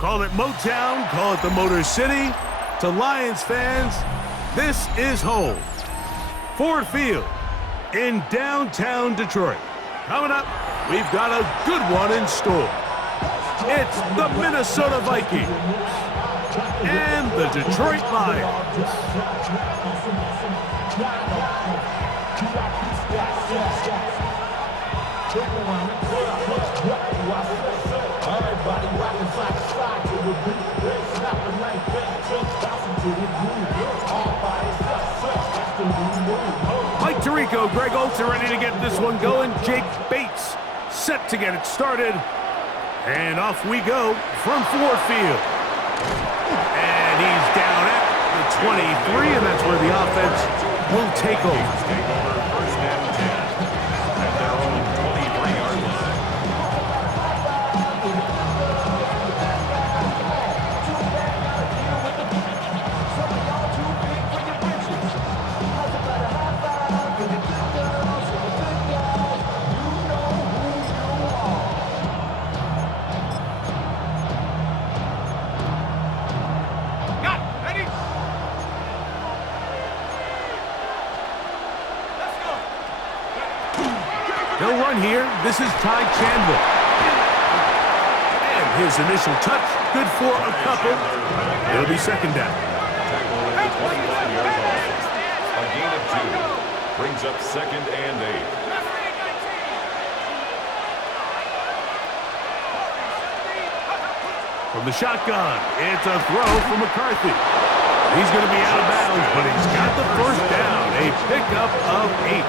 Call it Motown, call it the Motor City. To Lions fans, this is home. Ford Field in downtown Detroit. Coming up, we've got a good one in store. It's the Minnesota Vikings and the Detroit Lions. Mike Tirico, Greg Olsen ready to get this one going. Jake Bates set to get it started. And off we go from Ford Field. And he's down at the 23, and that's where the offense will take over. First and 10 at their own 23-yard line. He'll run here. This is Ty Chandler. And his initial touch, good for a couple. It'll be second down. A gain of 2 brings up 2nd and 8. From the shotgun, it's a throw from McCarthy. He's going to be out of bounds, but he's got the first down. A pickup of 8.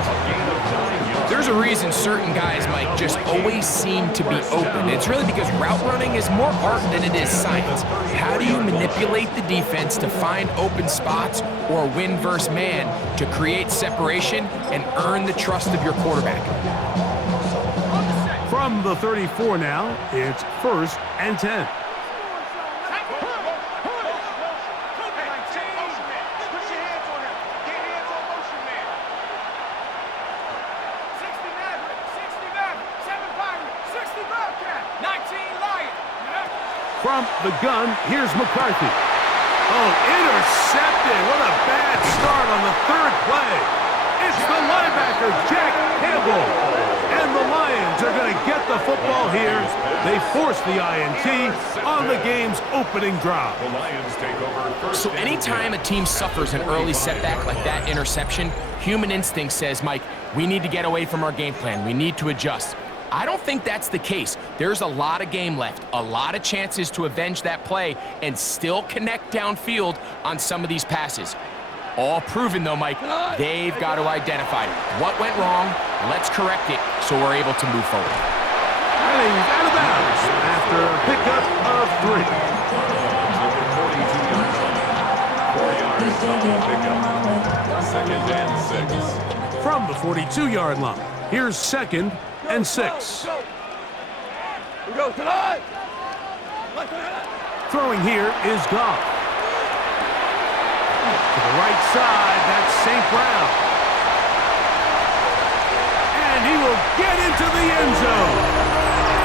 There's a reason certain guys, Mike, just always seem to be open. It's really because route running is more art than it is science. How do you manipulate the defense to find open spots or win versus man to create separation and earn the trust of your quarterback? From the 34 now, it's 1st and 10. From the gun, here's McCarthy. Oh, intercepted. What a bad start on the 3rd play. It's the linebacker, Jack Campbell. And the Lions are going to get the football here. They force the INT on the game's opening drive. The Lions take over. So anytime a team suffers an early setback like that interception, human instinct says, Mike, we need to get away from our game plan. We need to adjust. I don't think that's the case. There's a lot of game left, a lot of chances to avenge that play and still connect downfield on some of these passes. All proven, though, Mike, they've got to identify what went wrong, let's correct it so we're able to move forward. And he's out of bounds after a pickup of 3. 4 yards on the pickup. 2nd and 6. From the 42-yard line, here's 2nd and 6. We go tonight. Throwing here is Goff. To the right side, that's St. Brown. And he will get into the end zone.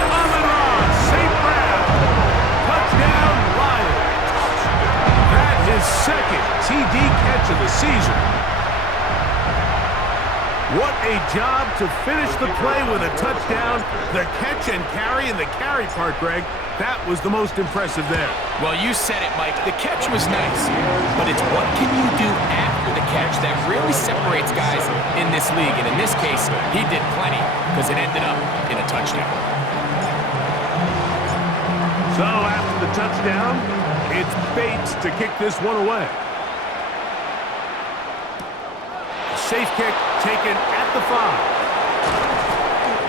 Amon-Ra, St. Brown. Touchdown, Lions. That is 2nd TD catch of the season. What a job to finish the play with a touchdown. The catch and carry, and the carry part, Greg, that was the most impressive there. Well, you said it, Mike. The catch was nice, but it's what can you do after the catch that really separates guys in this league. And in this case, he did plenty because it ended up in a touchdown. So after the touchdown, it's Bates to kick this one away. Safe kick taken at the 5.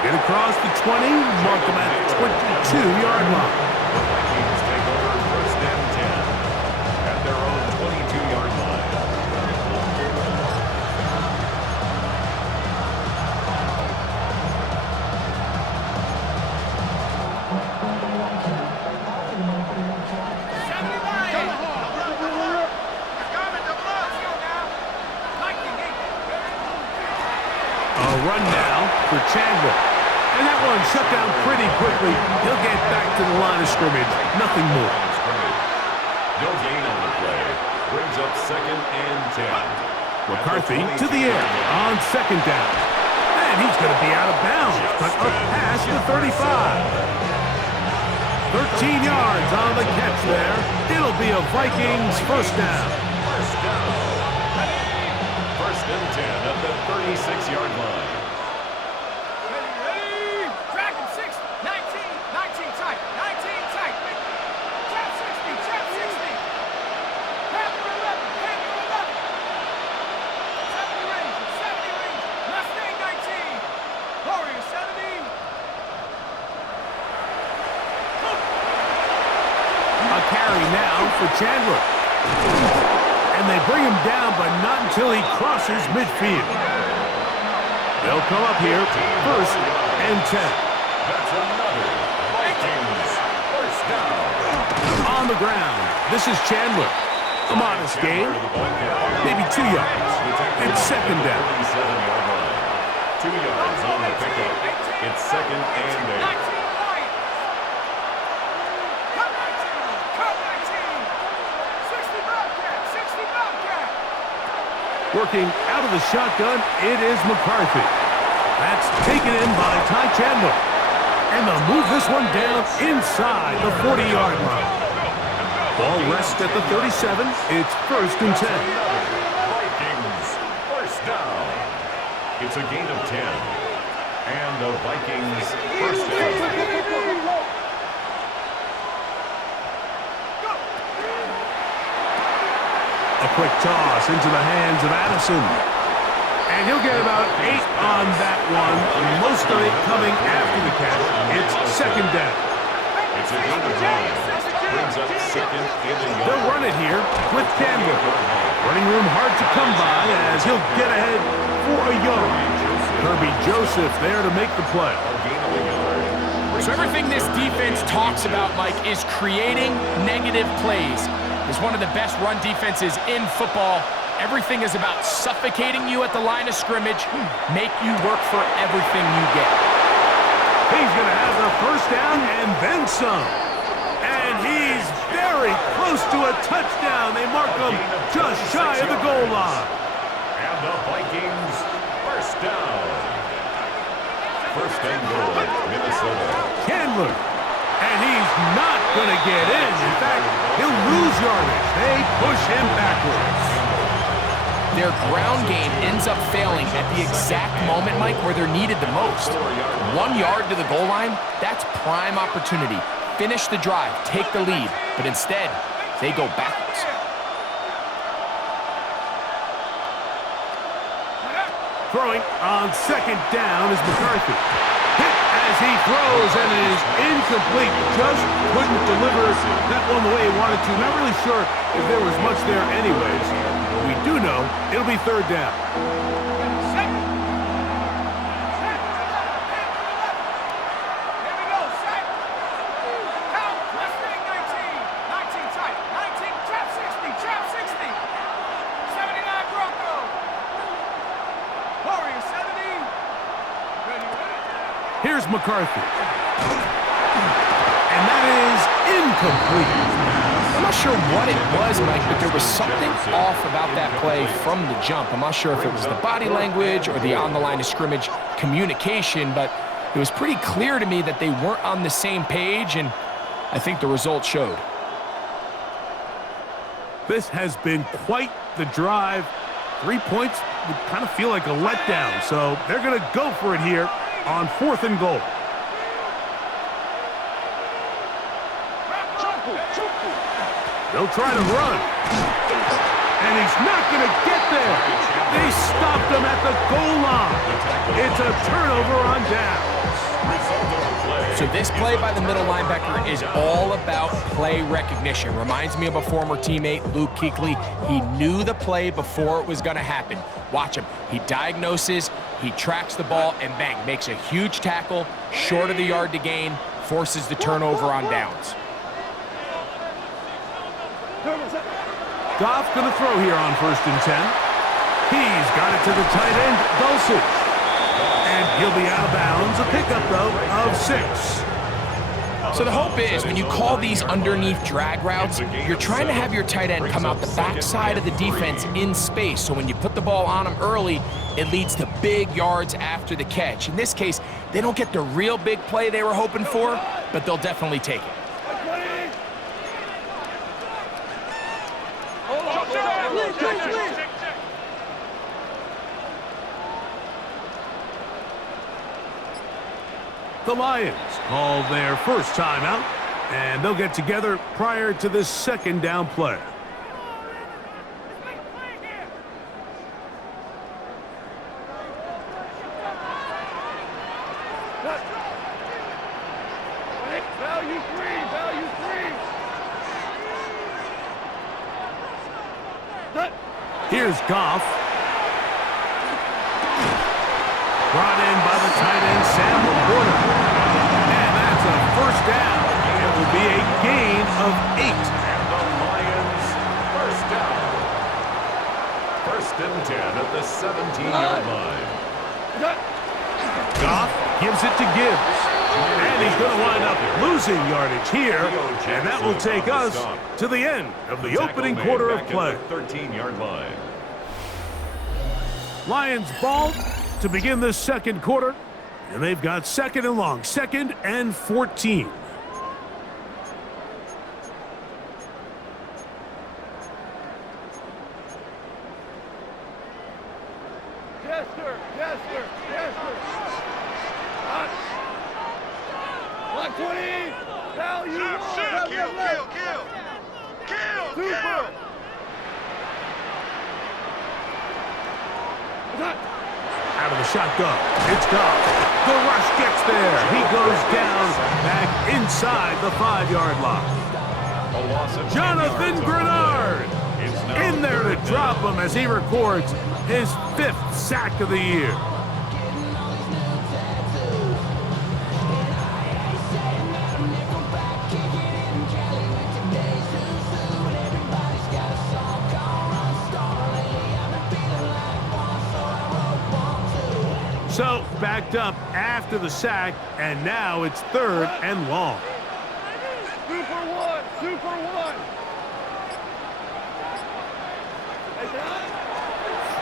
Get across the 20, mark them at the 22-yard line. The Vikings take over 1st and 10 at their own 22-yard line. Run now for Chandler. And that one shut down pretty quickly. He'll get back to the line of scrimmage. Nothing more. No gain on the play. Brings up 2nd and 10. McCarthy to the air on 2nd down. And he's going to be out of bounds, but up past the 35. 13 yards on the catch there. It'll be a Vikings first down. First down. 1st and 10 at the 36-yard line. Track him, 6, 19 tight, 19 tight. Trap 60, trap 60. Panther 11, Panther 11. 70 range, Mustang 19. Warrior 70. A carry now for Chandler. And they bring him down, but not until he crosses midfield. They'll come up here, 1st and 10. That's another Vikings first down. On the ground, this is Chandler. A modest gain, maybe 2 yards. It's 2nd down. 37-yard line. 2 yards on the pickup. It's 2nd and 8. Working out of the shotgun, it is McCarthy. That's taken in by Ty Chandler. And they'll move this one down inside the 40-yard line. Ball rests at the 37. It's 1st and 10. Vikings first down. It's a gain of 10. And the Vikings first down. A quick toss into the hands of Addison. And he'll get about 8 on that one, most of it coming after the catch. It's 2nd down. It's a gain of 9. Brings up 2nd and 1. They'll run it here with Chandler. Running room hard to come by as he'll get ahead for a yard. Kirby Joseph there to make the play. So everything this defense talks about, Mike, is creating negative plays. It's one of the best run defenses in football. Everything is about suffocating you at the line of scrimmage, make you work for everything you get. He's going to have the first down and then some. And he's very close to a touchdown. They mark him just shy of the goal line. And the Vikings first down. 1st and goal, Minnesota. Chandler. And he's not going to get in. In fact, he'll lose yardage. They push him backwards. Their ground game ends up failing at the exact moment, Mike, where they're needed the most. 1 yard to the goal line, that's prime opportunity. Finish the drive, take the lead, but instead, they go backwards. Throwing on 2nd down is McCarthy. Hit as he throws, and it is incomplete. Just couldn't deliver that one the way he wanted to. Not really sure if there was much there anyways. But we do know it'll be 3rd down. Here's McCarthy. And that is incomplete. I'm not sure what it was, Mike, but there was something off about that play from the jump. I'm not sure if it was the body language or the on-the-line of scrimmage communication, but it was pretty clear to me that they weren't on the same page, and I think the result showed. This has been quite the drive. 3 points would kind of feel like a letdown, so they're going to go for it here on 4th and goal. They'll try to run. And he's not going to get there. They stopped him at the goal line. It's a turnover on downs. So this play by the middle linebacker is all about play recognition. Reminds me of a former teammate, Luke Kuechly. He knew the play before it was going to happen. Watch him. He diagnoses, he tracks the ball, and bang, makes a huge tackle, short of the yard to gain, forces the turnover on downs. Goff going to throw here on 1st and 10. He's got it to the tight end, Dulcich. And he'll be out of bounds. A pickup, though, of 6. A So the hope is when you call these underneath drag routes, you're trying to have your tight end come out the backside of the defense in space. So when you put the ball on him early, it leads to big yards after the catch. In this case, they don't get the real big play they were hoping for, but they'll definitely take it. The Lions call their first timeout, and they'll get together prior to this second down play. Value three, value three. Here's Goff. Brought in by the tight end, Sam LaPorta. And that's a first down. It will be a gain of 8. And the Lions first down. First and 10 at the 17-yard line. Goff gives it to Gibbs. And he's going to wind up losing yardage here. And that will take us to the end of the opening quarter of play. 13-yard line. Lions ball to begin this second quarter. And they've got second and long, 2nd and 14. Yes, sir. Yes, sir. Yes, sir. Black 20. Value one. Super. Out of the shotgun, it's Goff. The rush gets there. He goes down back inside the 5-yard line. Jonathan Grenard in there to drop him as he records his 5th sack of the year. So, backed up after the sack, and now it's 3rd and long. Super one. Super one.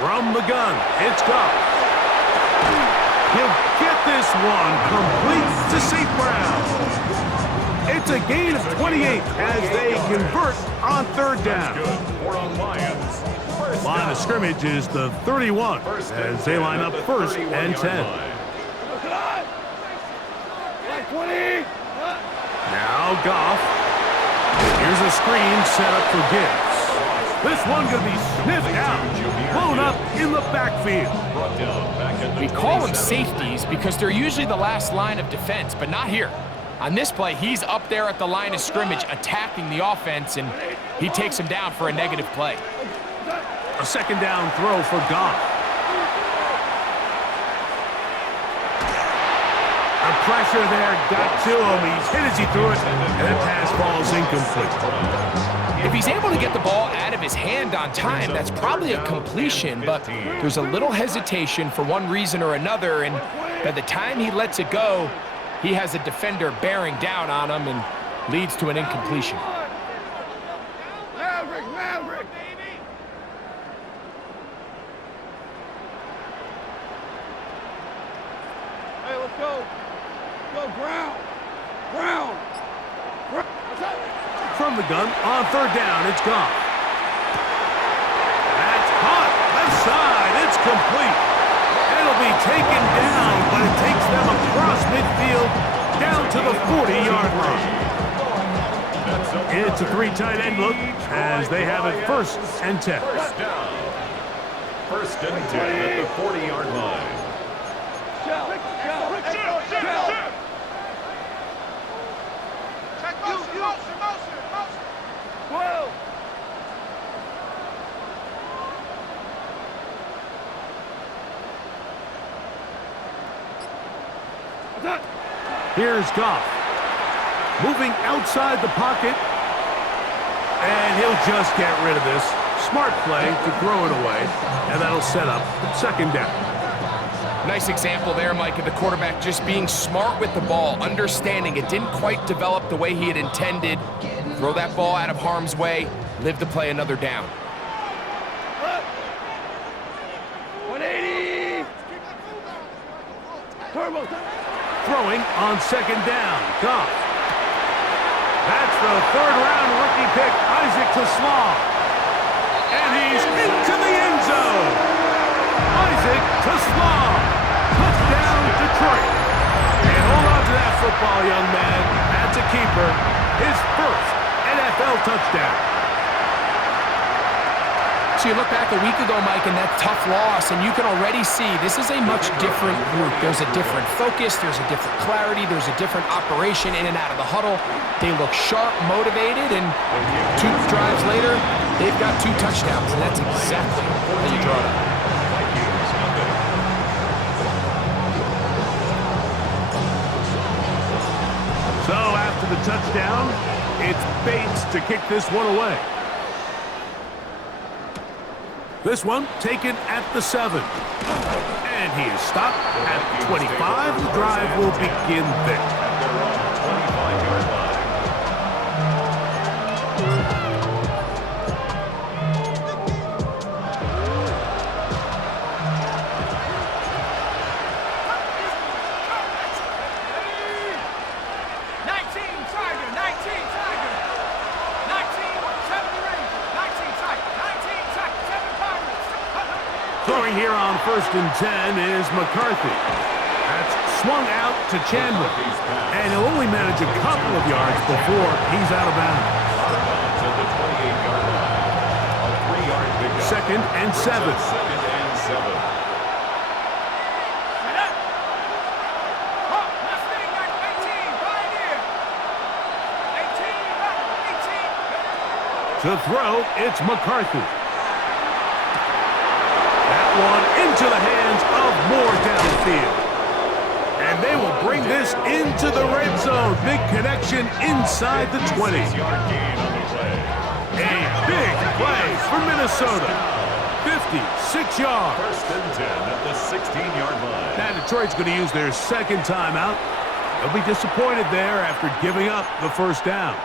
From the gun, it's Goff. He'll get this one complete to St. Brown. It's a gain of 28 as they convert on 3rd down. Line of scrimmage is the 31 as they line up 1st and 10. Now Goff. Here's a screen set up for Gibbs. This one going to be sniffed out, blown up in the backfield. We call them safeties because they're usually the last line of defense, but not here. On this play, he's up there at the line of scrimmage attacking the offense, and he takes him down for a negative play. A 2nd down throw for Goff. The pressure there got to him. He's hit as he threw it, and the pass falls incomplete. If he's able to get the ball out of his hand on time, that's probably a completion, but there's a little hesitation for one reason or another, and by the time he lets it go, he has a defender bearing down on him and leads to an incompletion. Maverick. Hey, let's go. Go, Brown. From the gun, on 3rd down, it's Goff. That's caught. Left side, it's complete. It'll be taken down, but it takes them across midfield down to the 40-yard line. It's a 3 tight end look as they have it 1st and 10. First down. 1st and 10 at the 40-yard line. Here's Goff. Moving outside the pocket. And he'll just get rid of this. Smart play to throw it away. And that'll set up 2nd down. Nice example there, Mike, of the quarterback just being smart with the ball, understanding it didn't quite develop the way he had intended. Throw that ball out of harm's way, live to play another down. 180. Turbo. Throwing on second down. Goff. That's the third-round rookie pick, Isaac Taslam. And he's into the end zone. Isaac Taslam. Touchdown, Detroit. And hold on to that football, young man. That's a keeper. His first NFL touchdown. So you look back a week ago, Mike, and that tough loss, and you can already see this is a much different group. There's a different focus, there's a different clarity, there's a different operation in and out of the huddle. They look sharp, motivated, and 2 drives later, they've got 2 touchdowns, and that's exactly how you draw it up. So after the touchdown, it's Bates to kick this one away. This one taken at the 7. And he is stopped at the 25. The drive will begin there. Throwing here on 1st and 10 is McCarthy. That's swung out to Chandler. And he'll only manage a couple of yards before he's out of bounds. Second and 7. To throw, it's McCarthy. One into the hands of Moore downfield. And they will bring this into the red zone. Big connection inside the 20. A big play for Minnesota. 56 yards. 1st and 10 at the 16-yard line. Now Detroit's going to use their second timeout. They'll be disappointed there after giving up the first down.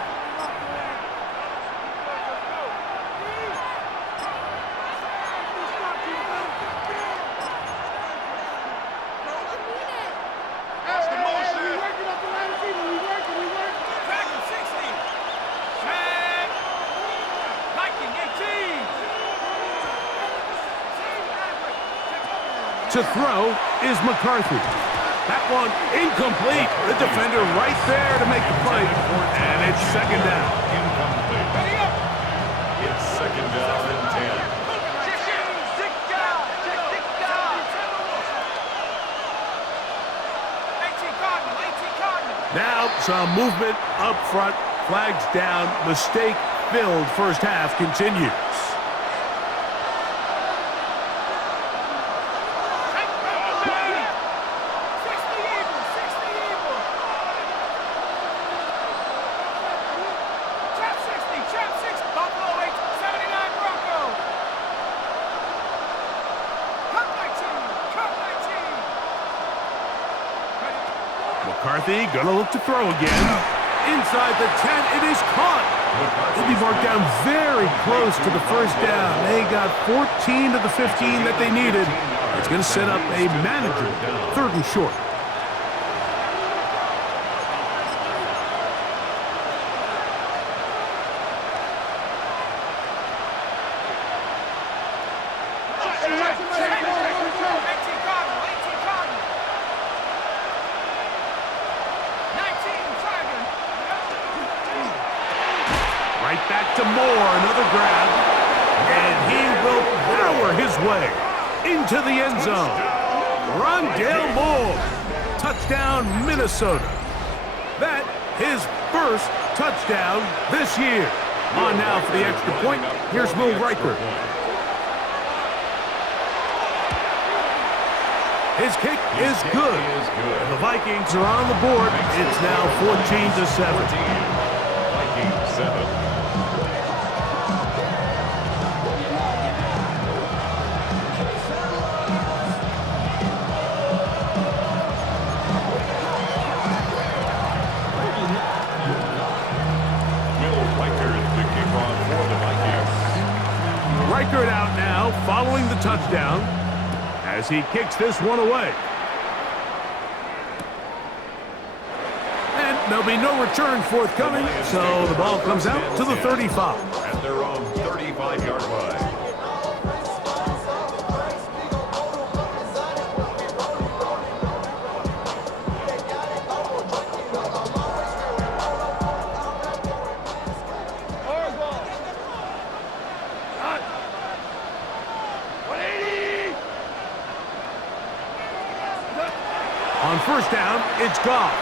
To throw is McCarthy. That one incomplete. The defender right there to make the play. And it's second down. Incomplete. It's second down and 10. Now some movement up front. Flags down. Mistake-filled first half continues. McCarthy gonna look to throw again. Inside the 10, it is caught. He'll be marked down very close to the first down. They got 14 to the 15 that they needed. It's gonna set up a manageable 3rd and short. Right back to Moore, another grab, and he will power his way into the end zone. Rondale Moore, touchdown Minnesota. That his first touchdown this year. On now for the extra point, here's Will Riker. His kick is good. And the Vikings are on the board. It's now 14-7. Vikings 7. record out now following the touchdown as he kicks this one away. And there'll be no return forthcoming, so the ball comes out to the 35. At their own 35-yard line. On first down, it's Goff.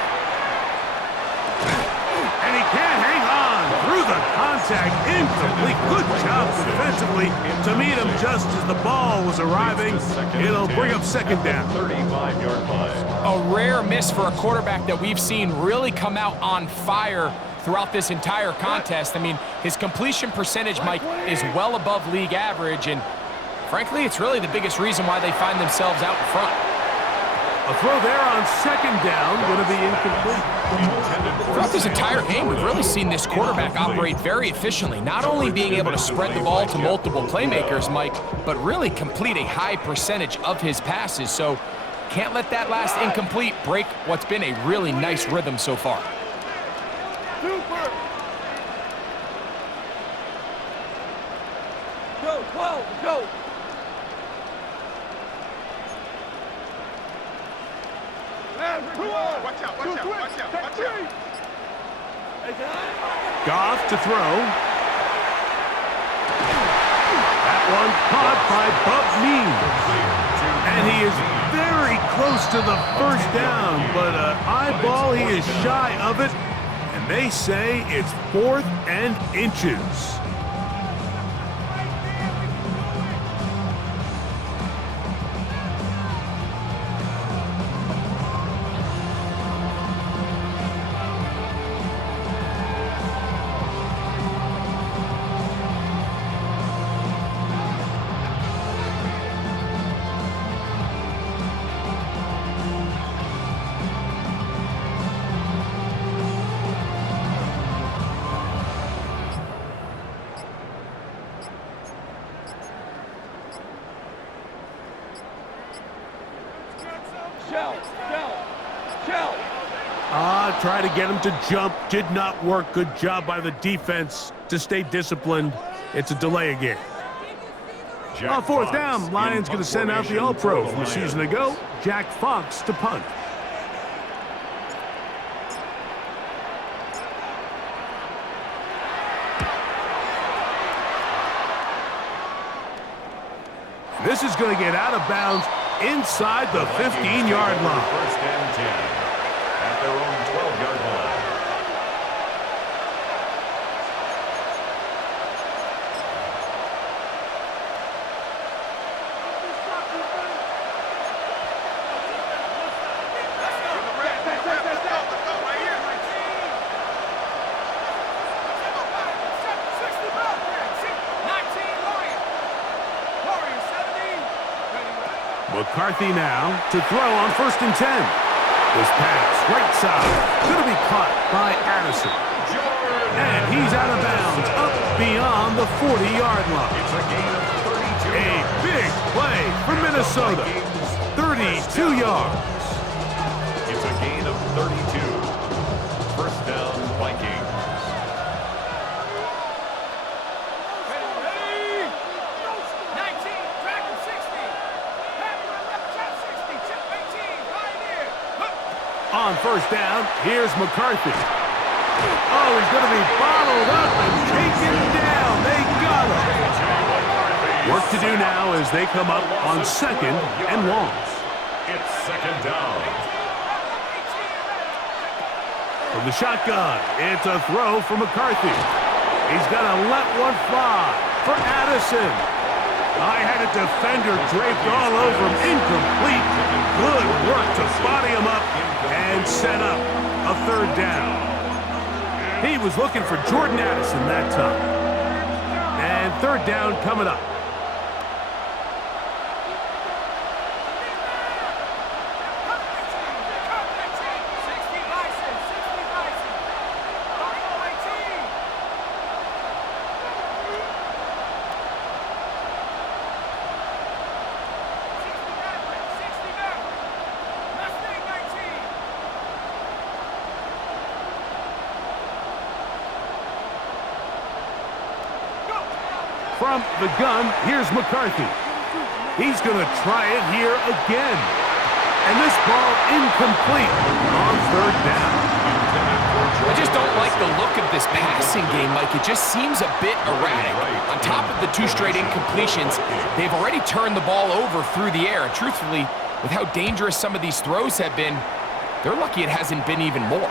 And he can't hang on through the contact. Incomplete. Good job defensively to meet him just as the ball was arriving. It'll bring up second down. 35-yard line. A rare miss for a quarterback that we've seen really come out on fire throughout this entire contest. I mean, his completion percentage, Mike, is well above league average, and frankly, it's really the biggest reason why they find themselves out in front. A throw there on second down, going to be incomplete. Throughout this entire game, we've really seen this quarterback operate very efficiently, not only being able to spread the ball to multiple playmakers, Mike, but really complete a high percentage of his passes. So can't let that last incomplete break what's been a really nice rhythm so far. Super. Go, 12, go. Watch out, watch out, watch out, watch out. Goff to throw. That one caught by Bub Means. And he is very close to the first down, but an eyeball, he is shy of it. And they say it's 4th and inches. Try to get him to jump. Did not work. Good job by the defense to stay disciplined. It's a delay again. On fourth down, Lions going to send out the All-Pro from a season ago, Jack Fox, to punt. This is going to get out of bounds inside the 15-yard line. First and 10 at their own 12-yard line. McCarthy now to throw on first and 10. This pass, right side, going to be caught by Addison. And he's out of bounds, up beyond the 40-yard line. It's a gain of 32. A big play for Minnesota, 32 yards. It's a gain of 32. First down, Vikings. On first down, here's McCarthy. Oh, he's going to be bottled up and taken down. They got him. Work to do now as they come up on second and long. It's second down. From the shotgun, it's a throw for McCarthy. He's going to let one fly for Addison. I had a defender draped all over him. Incomplete. Good work to body him up and set up a third down. He was looking for Jordan Addison that time. And third down coming up. From the gun, here's McCarthy. He's going to try it here again. And this ball incomplete on third down. I just don't like the look of this passing game, Mike. It just seems a bit erratic. On top of the 2 straight incompletions, they've already turned the ball over through the air. And truthfully, with how dangerous some of these throws have been, they're lucky it hasn't been even more.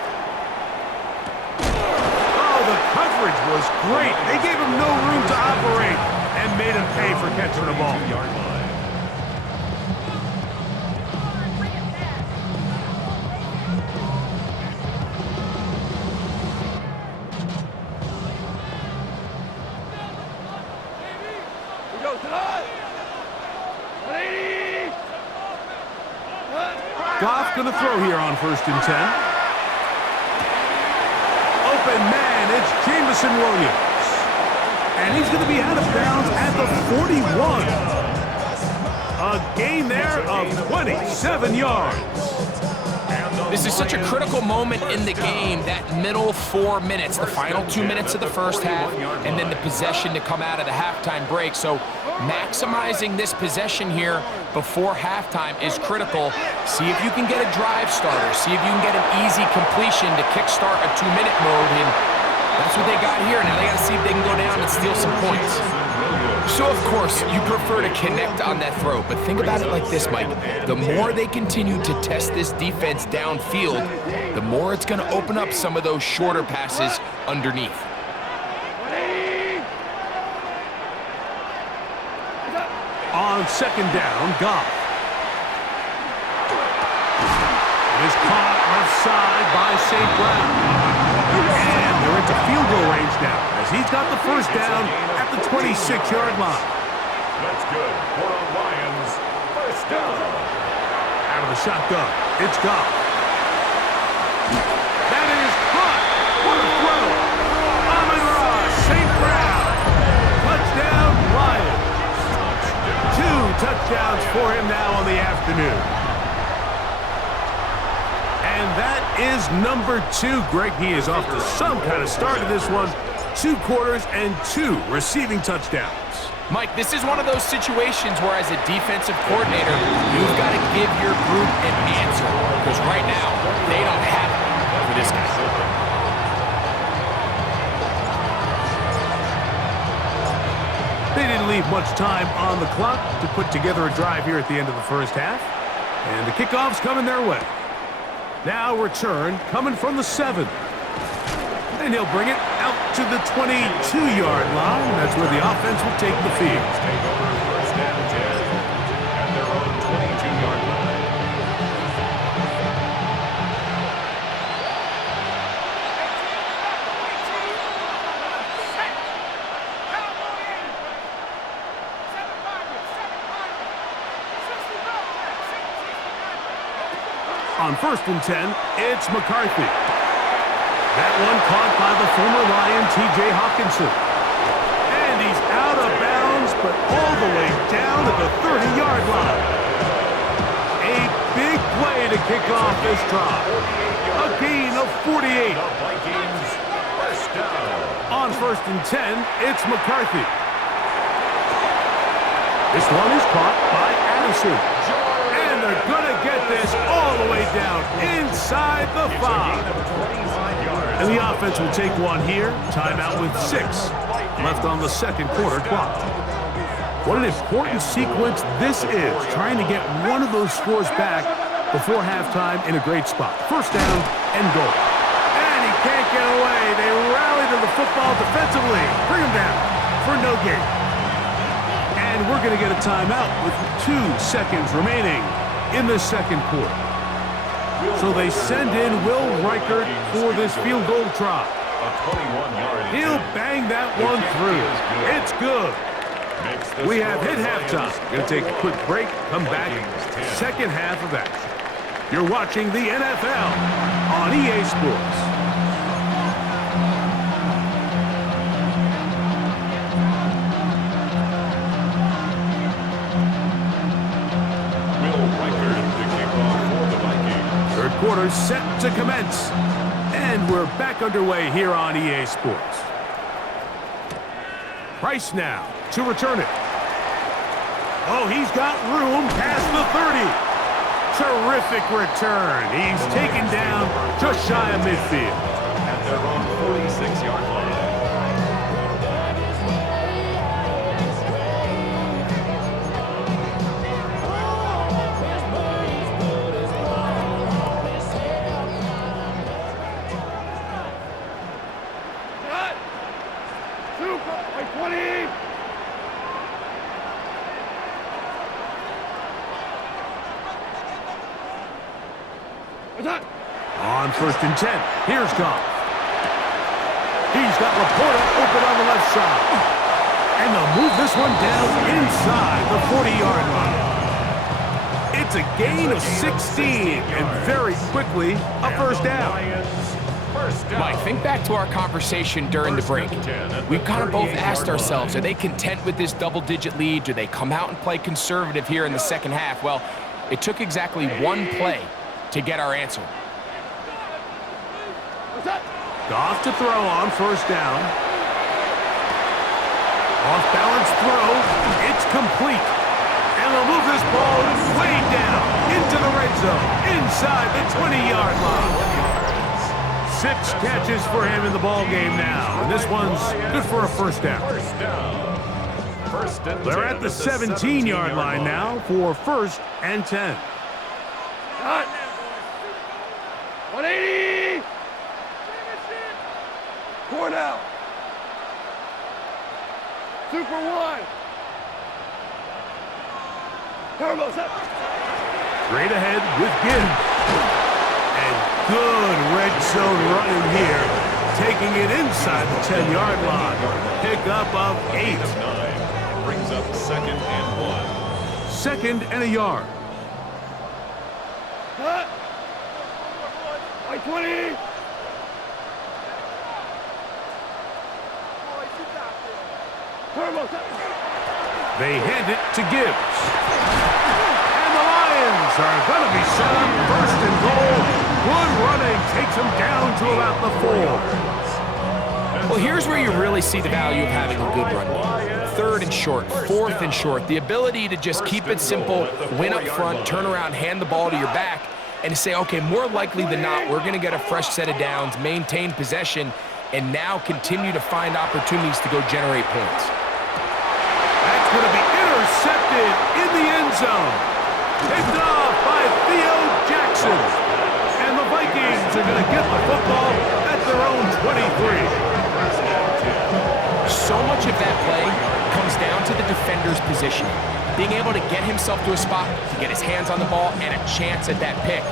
Oh, the coverage was great. They gave him no room to operate and made him pay for catching the ball. Goff going to throw here on 1st and 10. Open man, it's Jameson Williams. And he's going to be out of bounds at the 41. A gain there of 27 yards. This is such a critical moment in the game, that middle 4 minutes, the final 2 minutes of the first half, and then the possession to come out of the halftime break. So maximizing this possession here before halftime is critical. See if you can get a drive starter. See if you can get an easy completion to kickstart a 2-minute mode, and that's what they got here. Now they got to see if they can go down and steal some points. So, of course, you prefer to connect on that throw, but think about it like this, Mike. The more they continue to test this defense downfield, the more it's going to open up some of those shorter passes underneath. On 2nd down, Goff. It is caught left side by St. Brown. And they're into field goal range now as he's got the first down at the 26-yard line. That's good for the Lions. First down. Out of the shotgun, it's Goff. That is caught. What a throw. Amon-Ra, St. Brown. Touchdown, Lions. 2 touchdowns for him now on the afternoon. And that is number 2. Greg, he is off to some kind of start to this one. 2 quarters and 2 receiving touchdowns. Mike, this is one of those situations where as a defensive coordinator, you've got to give your group an answer. Because right now, they don't have it for this guy. They didn't leave much time on the clock to put together a drive here at the end of the first half. And the kickoff's coming their way. Now return coming from the 7. And he'll bring it out to the 22-yard line. That's where the offense will take the field. Take over first and 10 at their own 22-yard line. On 1st and 10, it's McCarthy. That one caught by the former Lion, T.J. Hawkinson. And he's out of bounds, but all the way down to the 30-yard line. A big play to kick off this drive. A gain of 48. The Vikings, first down. On 1st and 10, it's McCarthy. This one is caught by Addison. And they're going to get this all the way down inside the 5. And the offense will take one here. Timeout with 6 left on the second quarter clock. What an important sequence this is, trying to get one of those scores back before halftime in a great spot. First down and goal. And he can't get away. They rally to the football defensively. Bring him down for no gain. And we're going to get a timeout with 2 seconds remaining in the second quarter. So they send in Will Reichert for this field goal try. He'll bang that one through. It's good. We have hit halftime. Going to take a quick break, come back, second half of action. You're watching the NFL on EA Sports. Third quarter set to commence. And we're back underway here on EA Sports. Price now to return it. Oh, he's got room past the 30. Terrific return. He's taken down just shy of midfield. At their own 46-yard line. On 1st and 10, here's Goff. He's got Laporta open on the left side. And they'll move this one down inside the 40-yard line. It's a gain of 16, and very quickly, a first down. Mike, think back to our conversation during the break. We've kind of both asked ourselves, are they content with this double-digit lead? Do they come out and play conservative here in the second half? Well, it took exactly one play to get our answer. Goff to throw on 1st down. Off-balance throw. It's complete. And they'll move this ball way down into the red zone, inside the 20-yard line. 6 catches for him in the ball game now. And this one's good for a first down. They're at the 17-yard line now for 1st and 10. 180! Cornell! Super 1! Turbo set! Straight ahead with Gibbs. And good red zone running here. Taking it inside the 10-yard line. Pickup of 8. 9 brings up 2nd and 1. 2nd and a yard. Cut! White 20! Turbo set! They hand it to Gibbs. And the Lions are going to be set up 1st and goal. Good running takes them down to about the 4. Well, here's where you really see the value of having a good run game. 3rd and short, 4th and short. The ability to just keep it simple, win up front, turn around, hand the ball to your back, and to say, okay, more likely than not, we're going to get a fresh set of downs, maintain possession, and now continue to find opportunities to go generate points. That's going to be intercepted in the end zone. Picked off by Theo Jackson. And the Vikings are going to get the football at their own 23. So much of that play comes down to the defender's positioning. Being able to get himself to a spot, to get his hands on the ball, and a chance at that pick.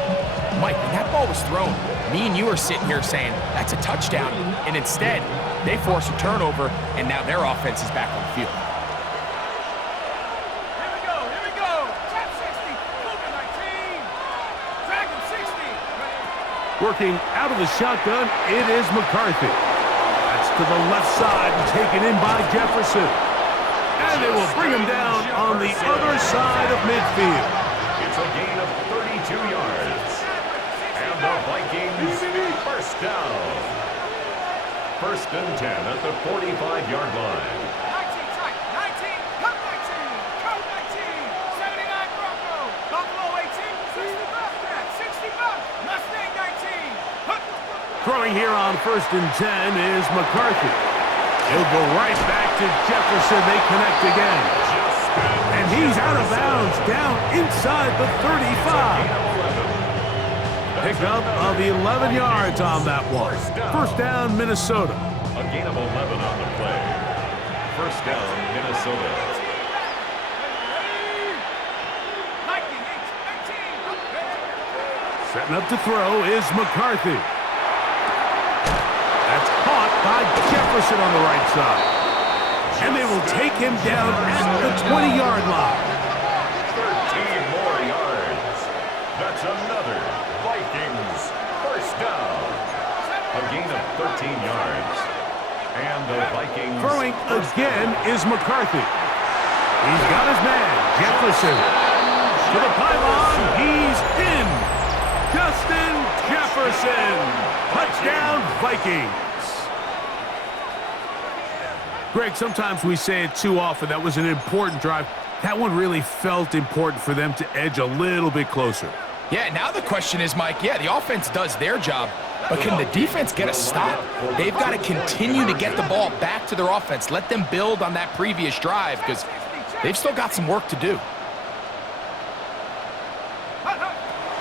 Mike, when that ball was thrown, me and you are sitting here saying, that's a touchdown. And instead, they force a turnover, and now their offense is back on the field. Here we go! Trap 60! Cougar 19! Dragon 60! Working out of the shotgun, it is McCarthy. That's to the left side and taken in by Jefferson. And they will bring him down on the other side of midfield. It's a gain of 32 yards. And the Vikings first down. 1st and 10 at the 45-yard line. 19 tight! 19! Cut 19! Cut 19! 79 Bronco! Buffalo 18! 60 Bobcat! 60 Buck! Mustang 19! Huck! Throwing here on 1st and 10 is McCarthy. He'll go right back to Jefferson. They connect again. And he's out of bounds, down inside the 35. Pickup of 11 yards on that one. First down, Minnesota. A gain of 11 on the play. First down, Minnesota. Setting up to throw is McCarthy. That's caught by Jefferson on the right side. And they will take him down at the 20-yard line. 13 more yards. That's another Vikings first down. A gain of 13 yards. And the Vikings Throwing again is McCarthy. He's got his man, Jefferson. To the pylon, he's in. Justin Jefferson. Touchdown, Vikings. Greg, sometimes we say it too often. That was an important drive. That one really felt important for them to edge a little bit closer. Yeah, now the question is, Mike, yeah, the offense does their job, but can the defense get a stop? They've got to continue to get the ball back to their offense. Let them build on that previous drive because they've still got some work to do.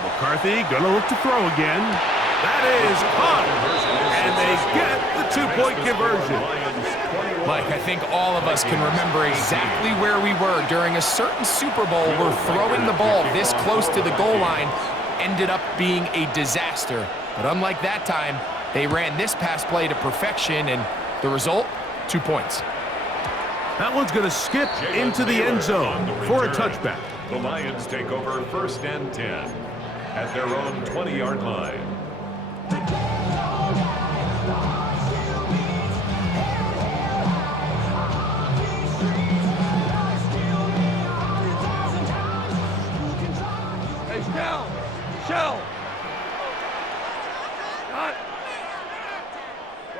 McCarthy gonna look to throw again. That is caught, and they get the two-point conversion. Mike, I think all of us can remember exactly where we were during a certain Super Bowl where throwing the ball this close to the goal line ended up being a disaster. But unlike that time, they ran this pass play to perfection, and the result, 2 points. That one's gonna skip into the end zone for a touchback. The Lions take over 1st and 10 at their own 20-yard line. Shell! Got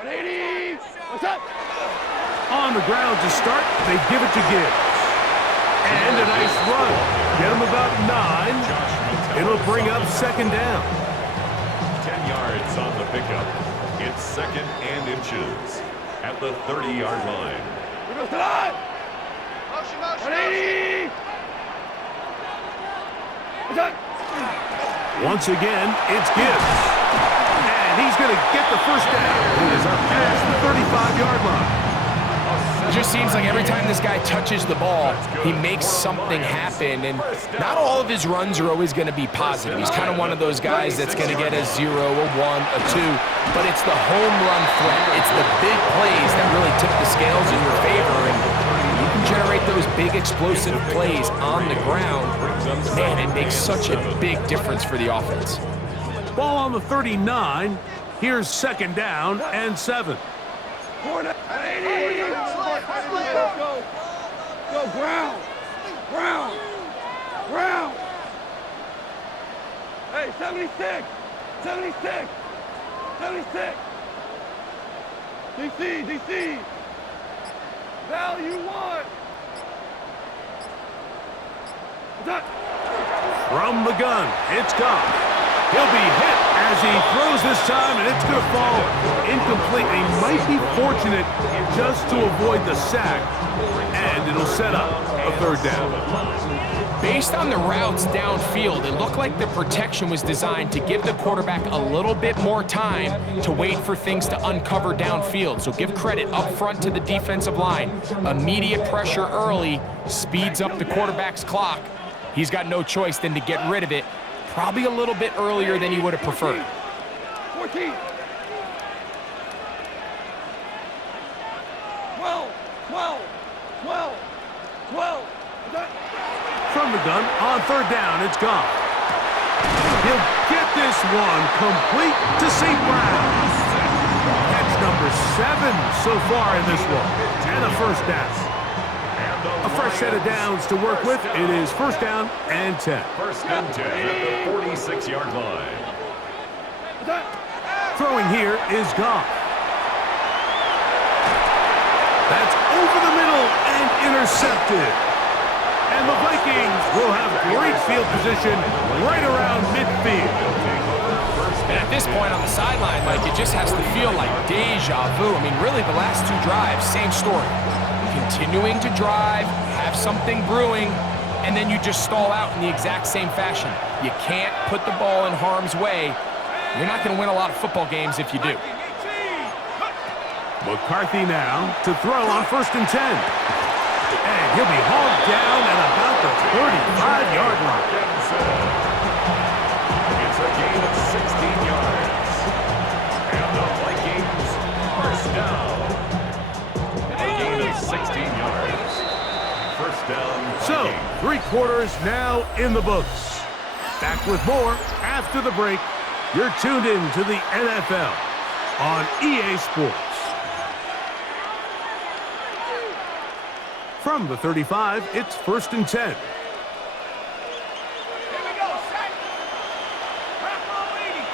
180! What's up? On the ground to start, they give it to Gibbs. And a nice run. Get him about 9. It'll bring up 2nd down. 10 yards on the pickup. It's 2nd and inches at the 30-yard line. Here goes the line! Motion, 180! What's up? Once again, it's Gibbs. And he's going to get the 1st down. He is up past the 35-yard line. It just seems like every time this guy touches the ball, he makes something happen, and not all of his runs are always going to be positive. He's kind of one of those guys that's going to get a 0, a 1, a 2, but it's the home run threat. It's the big plays that really tip the scales in your favor, and you can generate those big explosive plays on the ground. Man, it makes such a big difference for the offense. Ball on the 39. Here's 2nd down and 7. Go, ground! Ground! Ground! Hey, 76! 76! 76! DC! Value 1! From the gun, it's gone. He'll be hit as he throws this time, and it's going to fall incomplete. He might be fortunate just to avoid the sack, and it'll set up a 3rd down. Based on the routes downfield, it looked like the protection was designed to give the quarterback a little bit more time to wait for things to uncover downfield. So give credit up front to the defensive line. Immediate pressure early speeds up the quarterback's clock. He's got no choice than to get rid of it, probably a little bit earlier than he would have preferred. 14. 12. From the gun, on 3rd down, it's gone. He'll get this one complete to St. Brown. Catch number 7 so far in this one, and a 1st down. A fresh set of downs to work with. It is 1st down and 10. 1st and 10 at the 46-yard line. Throwing here is Goff. That's over the middle and intercepted. And the Vikings will have great field position right around midfield. And at this point on the sideline, Mike, it just has to feel like deja vu. I mean, really, the last 2 drives, same story. Continuing to drive, have something brewing, and then you just stall out in the exact same fashion. You can't put the ball in harm's way. You're not going to win a lot of football games if you do. McCarthy now to throw on 1st and 10. And he'll be hauled down at about the 35-yard line. It's a gain of 16 yards. And the Vikings 1st down. A gain of 16 yards. 1st down. So, 3 quarters now in the books. Back with more after the break. You're tuned in to the NFL on EA Sports. From the 35, it's 1st and 10. Here we go, set. Wrap ball waiting.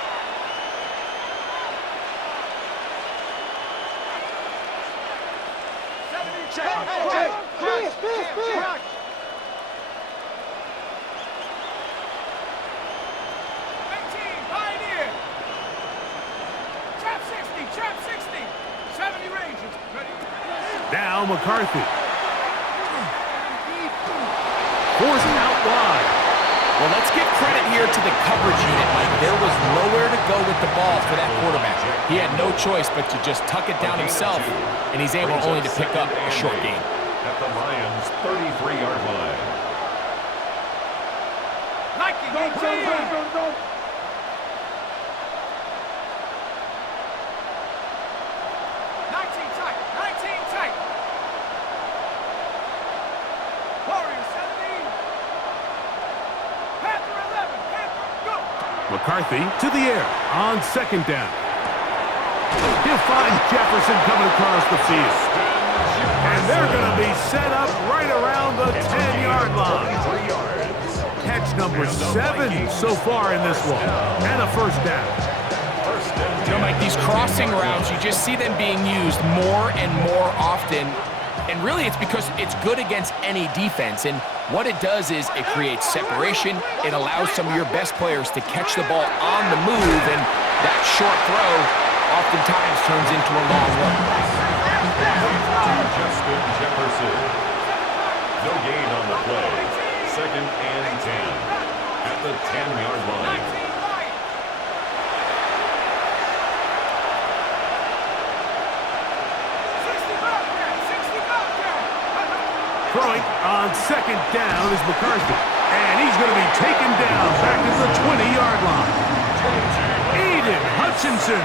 70 Pioneer. Trap 60, 70 Rangers. Ready? Now McCarthy. Forced out wide. Well, let's give credit here to the coverage unit, Mike. There was nowhere to go with the ball for that quarterback. He had no choice but to just tuck it down himself, and he's able only to pick up a short gain. At the Lions' 33-yard line. Nike, go. 19 tight. Warriors 17. Panther 11. Panther, go. McCarthy to the air on second down. He'll find Jefferson coming across the field. And they're going to be set up right around the 10-yard line. 3 yards. Catch number 7 so far in this one. And a first down. First and You know, Mike, these crossing routes, you just see them being used more and more often. And really, it's because it's good against any defense. And what it does is it creates separation. It allows some of your best players to catch the ball on the move. And that short throw oftentimes turns into a long one. to Justin Jefferson. No gain on the play. Second and 10. At the 10-yard line. 19 Lions. Throwing on second down is McCarthy. And he's going to be taken down back at the 20-yard line. Aiden Hutchinson.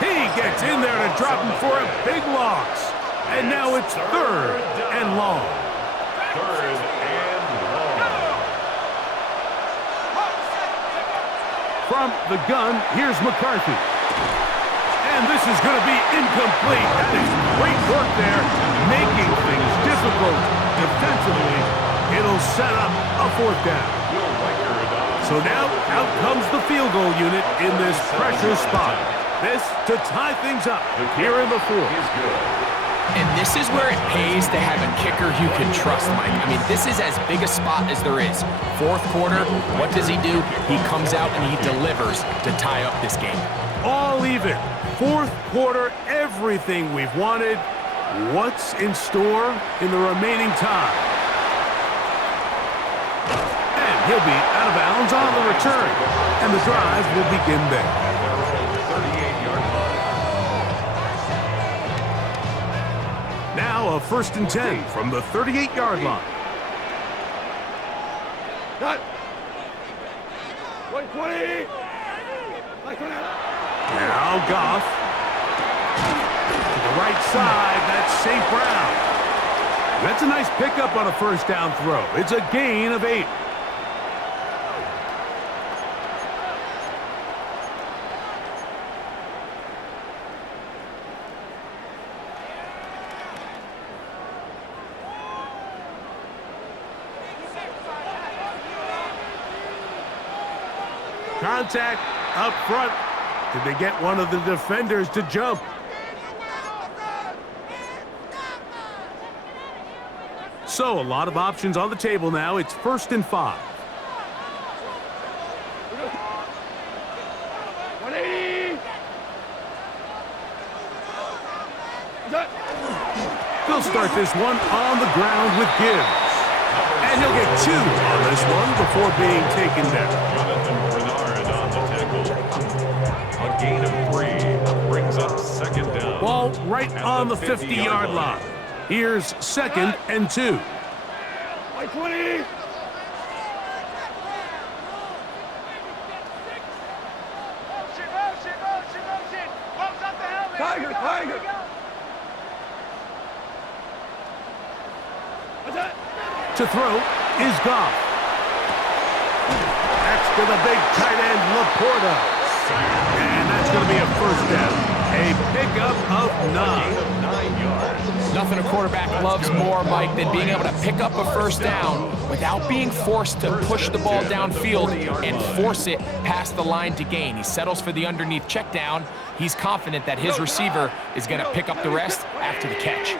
He gets in there to drop him for a big loss. And now it's third and long. Third and long. From the gun, here's McCarthy. And this is going to be incomplete. That is great work there, making things difficult defensively. It'll set up a fourth down. So now out comes the field goal unit in this pressure spot. This to tie things up here in the fourth. Is good. And this is where it pays to have a kicker you can trust, Mike. I mean, this is as big a spot as there is. Fourth quarter, what does he do? He comes out and he delivers to tie up this game. All even. Fourth quarter, everything we've wanted. What's in store in the remaining time? And he'll be out of bounds on the return. And the drive will begin there. Their own 38-yard line. Now a first and 10 from the 38-yard line. Cut. 120. Now Goff. To the right side, that's St. Brown. That's a nice pickup on a first down throw. It's a gain of 8. Contact up front. Did they get one of the defenders to jump? So a lot of options on the table now. It's first and 5. 180. They'll start this one on the ground with Gibbs. And he'll get 2 on this one before being taken down. Jonathan Bernard on the tackle. A gain of 3 brings up second down. Ball right At on the the 50-yard line. Here's second and 2. 120. Tiger. To throw is Goff. That's to the big tight end, Laporta. And that's going to be a first down. A pickup of 9. 9 yards. Nothing a quarterback loves more, Mike, than being able to pick up a first down without being forced to push the ball downfield and force it past the line to gain. He settles for the underneath check down. He's confident that his receiver is going to pick up the rest after the catch.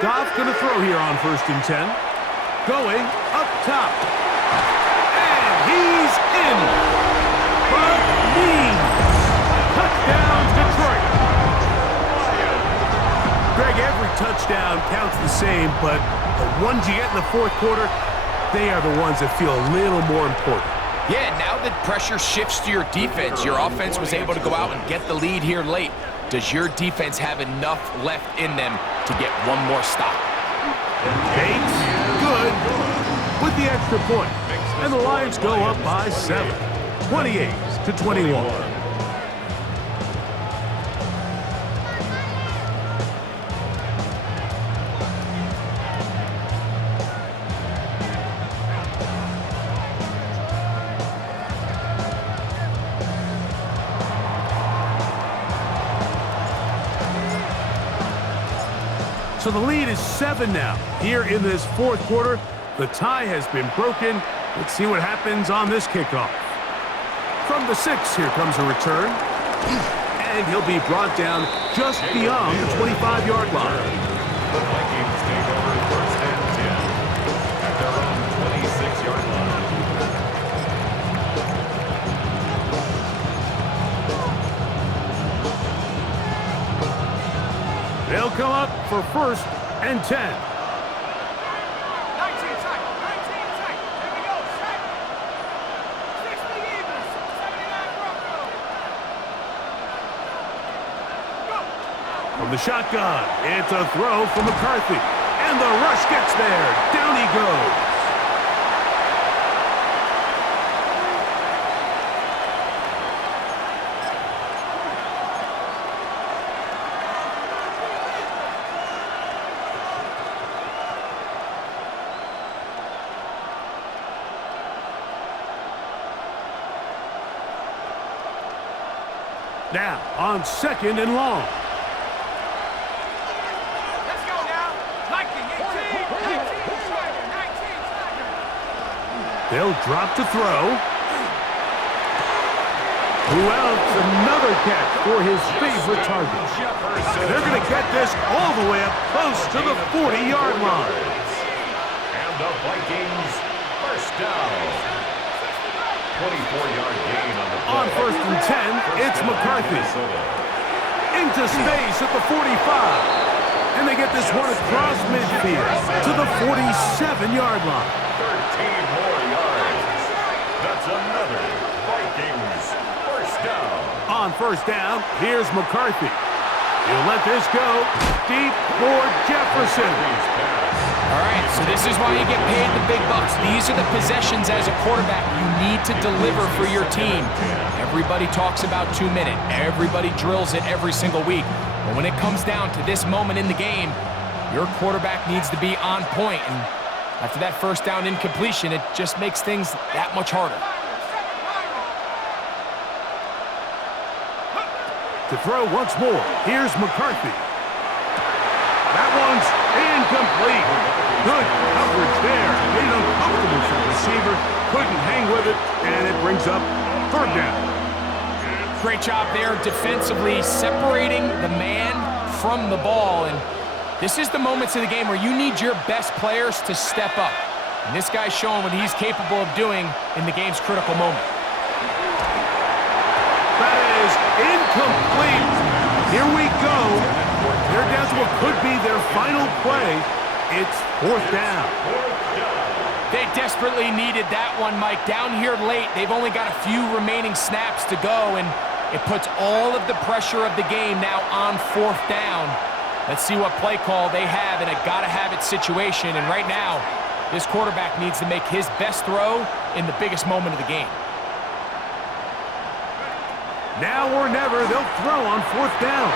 Goff going to throw here on 1st and 10. Going up top. And he's in. But means. Touchdown, Detroit. Greg, every touchdown counts the same, but the ones you get in the 4th quarter, they are the ones that feel a little more important. Yeah, now that pressure shifts to your defense, your offense was able to go out and get the lead here late. Does your defense have enough left in them to get one more stop? Bates, good, with the extra point. And the Lions go up by 7, 28-21. So the lead is 7 now. Here in this 4th quarter, the tie has been broken. Let's see what happens on this kickoff. From the 6, here comes a return. And he'll be brought down just beyond the 25-yard line. The Vikings take over 1st and 10 at their own 26-yard line. They'll come up for 1st and 10. 19 tight, 19 tight. Here we go, set. 60 Eagles, 79 Broncos. Go. From the shotgun, it's a throw from McCarthy. And the rush gets there. Down he goes. Now, on 2nd and long. Let's go now. 19, 18, 19, Swagger, 19, Swagger. They'll drop to throw. Who else? Another catch for his favorite target. They're going to get this all the way up close to the 40-yard line. And the Vikings, 1st down. 24-yard gain on the play. On 1st and 10, it's McCarthy. Into space at the 45. And they get this one across midfield to the 47-yard line. 13 more yards. That's another Vikings 1st down. On 1st down, here's McCarthy. He'll let this go deep for Jefferson. All right, so this is why you get paid the big bucks. These are the possessions as a quarterback you need to deliver for your team. Everybody talks about 2-minute. Everybody drills it every single week. But when it comes down to this moment in the game, your quarterback needs to be on point. And after that 1st down incompletion, it just makes things that much harder. To throw once more, here's McCarthy. That one's incomplete. Good coverage there. Made it uncomfortable for the receiver. Couldn't hang with it, and it brings up 3rd down. Great job there defensively, separating the man from the ball. And this is the moments of the game where you need your best players to step up. And this guy's showing what he's capable of doing in the game's critical moment. That is incomplete. Here we go. They're down to what could be their final play. It's 4th down. They desperately needed that one, Mike. Down here late, they've only got a few remaining snaps to go, and it puts all of the pressure of the game now on 4th down. Let's see what play call they have in a gotta-have-it situation. And right now, this quarterback needs to make his best throw in the biggest moment of the game. Now or never, they'll throw on 4th down.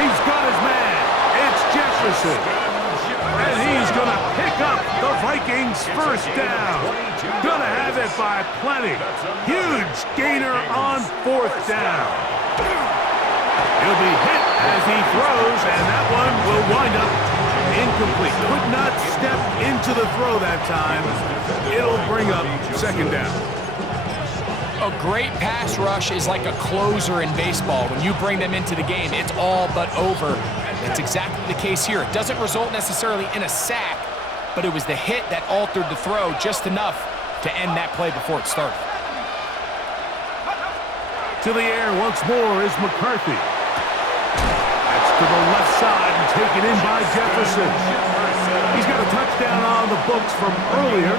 He's got his man. It's Jefferson. And he's going to pick up the Vikings' 1st down. Going to have it by plenty. Huge gainer on 4th down. He'll be hit as he throws, and that one will wind up incomplete. Could not step into the throw that time. It'll bring up 2nd down. a great pass rush is like a closer in baseball. When you bring them into the game, it's all but over. That's exactly the case here. It doesn't result necessarily in a sack, but it was the hit that altered the throw just enough to end that play before it started. To the air once more is McCarthy. That's to the left side and taken in by Jefferson. He's got a touchdown on the books from earlier,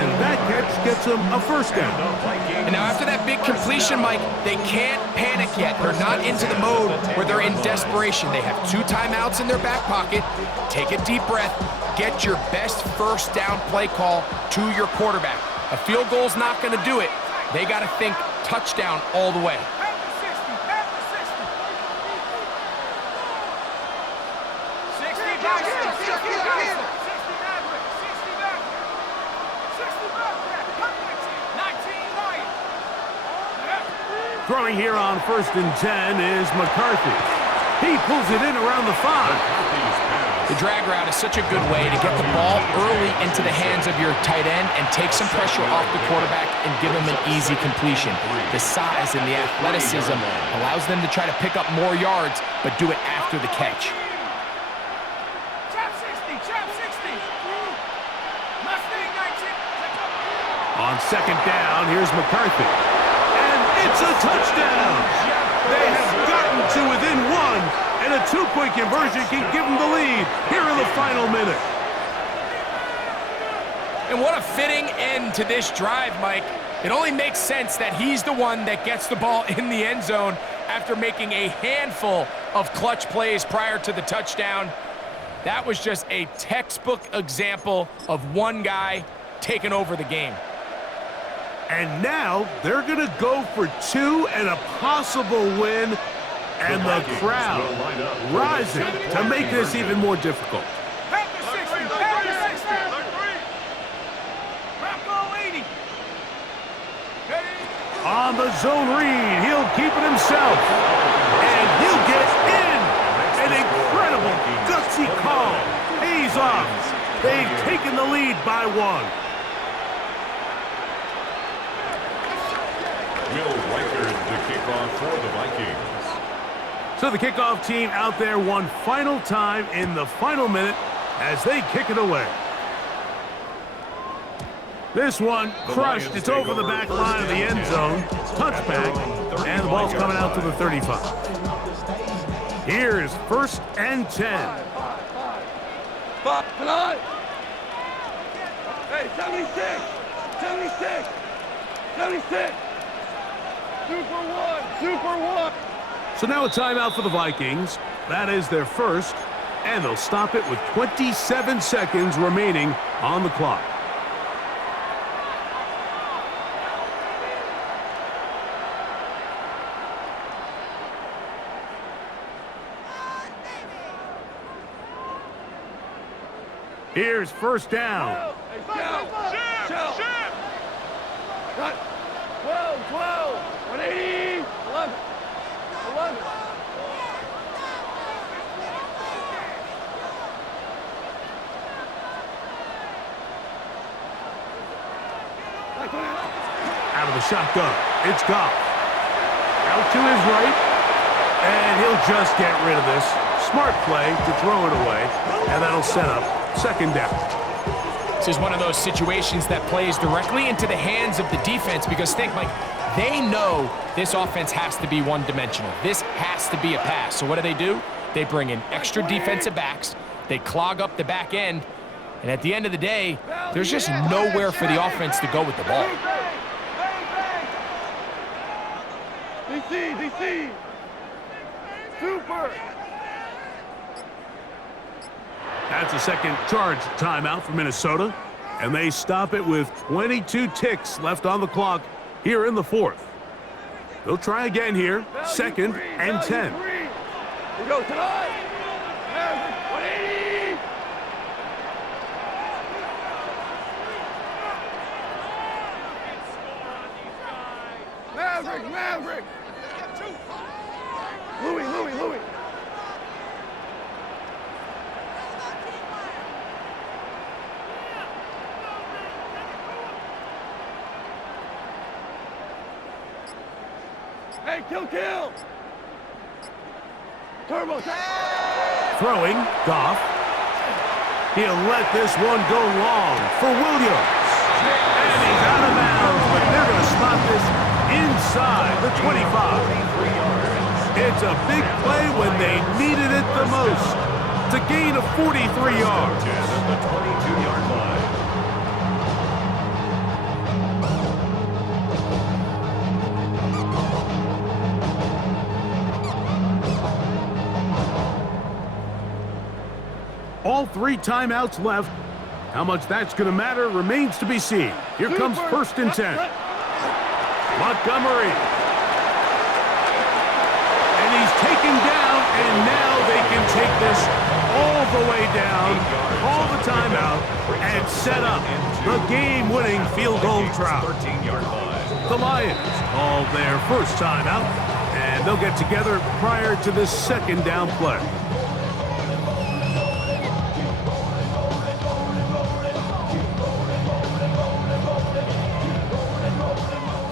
and that catch gets him a first down. And now after that big completion, Mike, they can't panic yet. They're not into the mode where they're in desperation. They have 2 timeouts in their back pocket. Take a deep breath. Get your best first down play call to your quarterback. A field goal's not going to do it. They got to think touchdown all the way. Throwing here on 1st and 10 is McCarthy. He pulls it in around the 5. The drag route is such a good way to get the ball early into the hands of your tight end and take some pressure off the quarterback and give him an easy completion. The size and the athleticism allows them to try to pick up more yards, but do it after the catch. On 2nd down, here's McCarthy. And it's a touchdown! They have gotten to within 1. And a 2-point conversion can give them the lead here in the final minute. And what a fitting end to this drive, Mike. It only makes sense that he's the one that gets the ball in the end zone after making a handful of clutch plays prior to the touchdown. That was just a textbook example of one guy taking over the game. And now they're going to go for 2 and a possible win. And the crowd rising to make this even more difficult. On the zone read, he'll keep it himself. And he'll get in. An incredible, gutsy call. Pays off. They've taken the lead by 1. Will Reichard to kick off for the Vikings. So the kickoff team out there one final time in the final minute as they kick it away. This one crushed. It's over the back line of the end zone. Touchback. And the ball's coming out to the 35. Here is 1st and 10. Hey, 76! 76! 76! Super 1! So now a timeout for the Vikings. That is their first, and they'll stop it with 27 seconds remaining on the clock. Here's 1st down. 12, 180, 11. Out of the shotgun, it's Goff. Out to his right, and he'll just get rid of this. Smart play to throw it away, and that'll set up 2nd down. This is one of those situations that plays directly into the hands of the defense because think, Mike, they know this offense has to be one-dimensional. This has to be a pass. So what do? They bring in extra defensive backs. They clog up the back end. And at the end of the day, there's just nowhere for the offense to go with the ball. DC! Super! That's a second charge timeout for Minnesota, and they stop it with 22 ticks left on the clock here in the 4th. They'll try again here, 2nd and 10. We go tonight. 180. Maverick. Louis. Hey, kill! Turbo! Throwing, Goff. He'll let this one go long for Williams. And he's out of bounds, but they're going to spot this inside the 25. It's a big play when they needed it the most to gain a 43 yards. At the 22-yard line. All 3 timeouts left. How much that's going to matter remains to be seen. Here comes 1st and 10. Montgomery. And he's taken down, and now they can take this all the way down, call the timeout, and set up the game-winning field goal try. 13-yard line. The Lions call their first timeout, and they'll get together prior to this 2nd down play.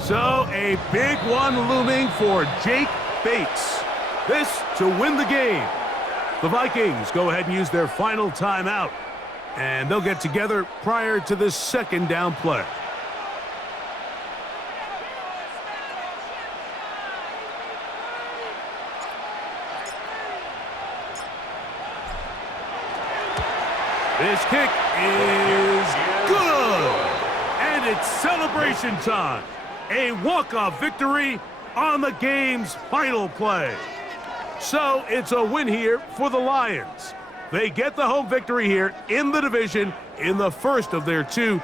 So, a big one looming for Jake Bates. This to win the game. The Vikings go ahead and use their final timeout, and they'll get together prior to this 2nd down play. This kick is good, and it's celebration time. A walk-off victory on the game's final play. So it's a win here for the Lions. They get the home victory here in the division in the first of their 2